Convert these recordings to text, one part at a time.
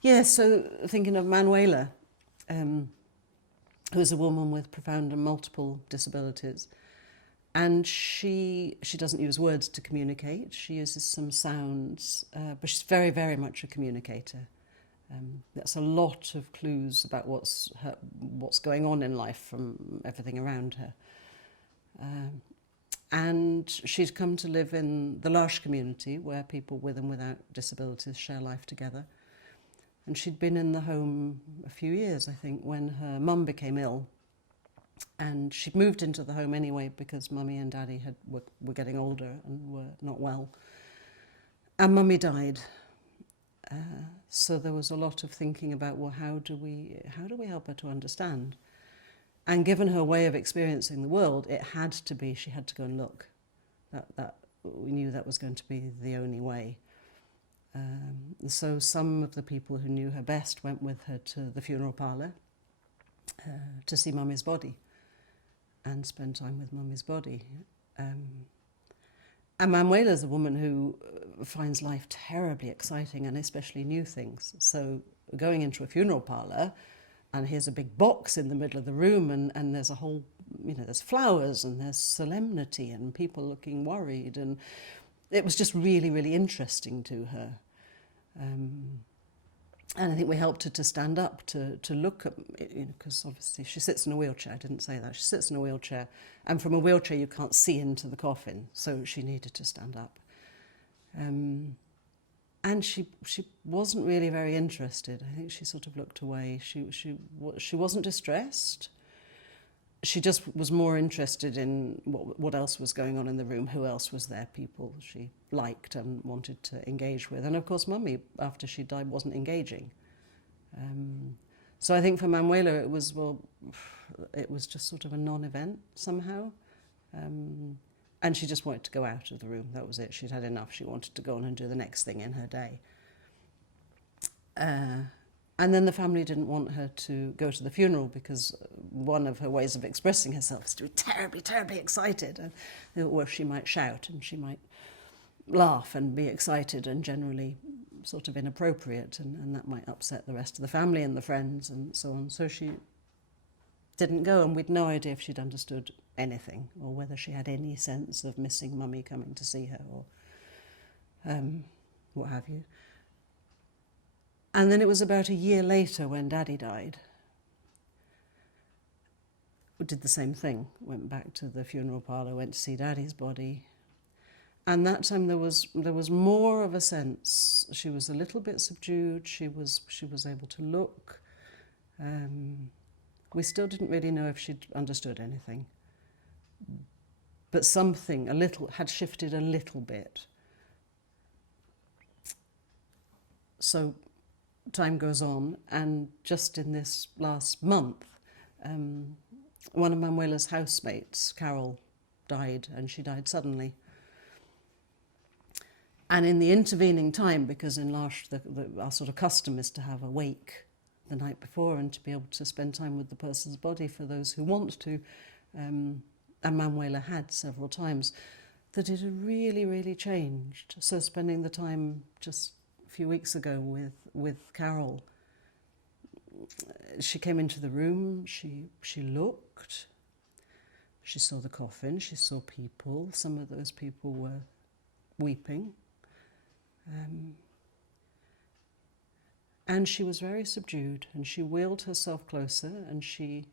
Yeah, so thinking of Manuela, um, who's a woman with profound and multiple disabilities, and she doesn't use words to communicate. She uses some sounds, but she's very, very much a communicator. That's a lot of clues about what's going on in life from everything around her. And she's come to live in the L'Arche community, where people with and without disabilities share life together. And she'd been in the home a few years, I think, when her mum became ill. And she'd moved into the home anyway because Mummy and Daddy were getting older and were not well. And Mummy died. So there was a lot of thinking about, well, how do we help her to understand? And given her way of experiencing the world, it had to be, she had to go and look. That we knew that was going to be the only way. So some of the people who knew her best went with her to the funeral parlour to see Mummy's body and spend time with Mummy's body. And Manuela is a woman who finds life terribly exciting, and especially new things. So going into a funeral parlour, and here's a big box in the middle of the room, and there's a whole, there's flowers and there's solemnity and people looking worried, and it was just really, really interesting to her. And I think we helped her to stand up, to look at, because obviously she sits in a wheelchair. I didn't say that. She sits in a wheelchair, and from a wheelchair you can't see into the coffin, so she needed to stand up. And she wasn't really very interested. I think she sort of looked away. She wasn't distressed. She just was more interested in what else was going on in the room, who else was there, people she liked and wanted to engage with. And of course, Mummy, after she died, wasn't engaging. So I think for Manuela, it was just sort of a non-event somehow. And she just wanted to go out of the room. That was it. She'd had enough. She wanted to go on and do the next thing in her day. And then the family didn't want her to go to the funeral because one of her ways of expressing herself is to be terribly, terribly excited. And they thought, well, she might shout and she might laugh and be excited and generally sort of inappropriate, and that might upset the rest of the family and the friends and so on. So she didn't go, and we'd no idea if she'd understood anything or whether she had any sense of missing Mummy coming to see her or what have you. And then it was about a year later when Daddy died. We did the same thing, went back to the funeral parlour, went to see Daddy's body. And that time there was more of a sense. She was a little bit subdued, she was able to look. We still didn't really know if she'd understood anything. But something, had shifted a little bit. So time goes on, and just in this last month, one of Manuela's housemates, Carol, died, and she died suddenly. And in the intervening time, because in L'Arche our sort of custom is to have a wake the night before and to be able to spend time with the person's body for those who want to, and Manuela had several times, that it had really, really changed. So spending the time just a few weeks ago with Carol, she came into the room, she looked, she saw the coffin, she saw people. Some of those people were weeping. And she was very subdued, and she wheeled herself closer, and she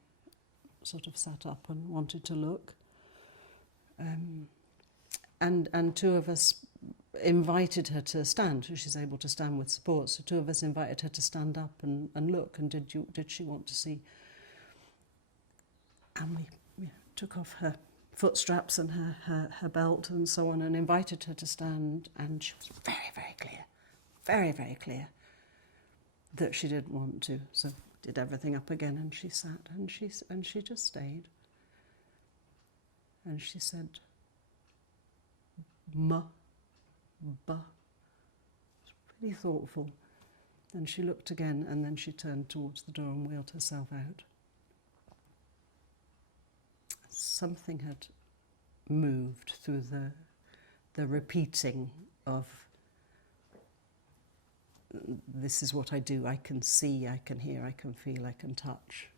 sort of sat up and wanted to look. And two of us invited her to stand, so she's able to stand with support. So two of us invited her to stand up and look, and did she want to see? And we took off her foot straps and her belt and so on, and invited her to stand, and she was very, very clear, very, very clear that she didn't want to. So did everything up again, and she sat, and she just stayed. And she said, "Ma, ba." It's pretty thoughtful. And she looked again, and then she turned towards the door and wheeled herself out. Something had moved through the repeating of this is what I do. I can see, I can hear, I can feel, I can touch.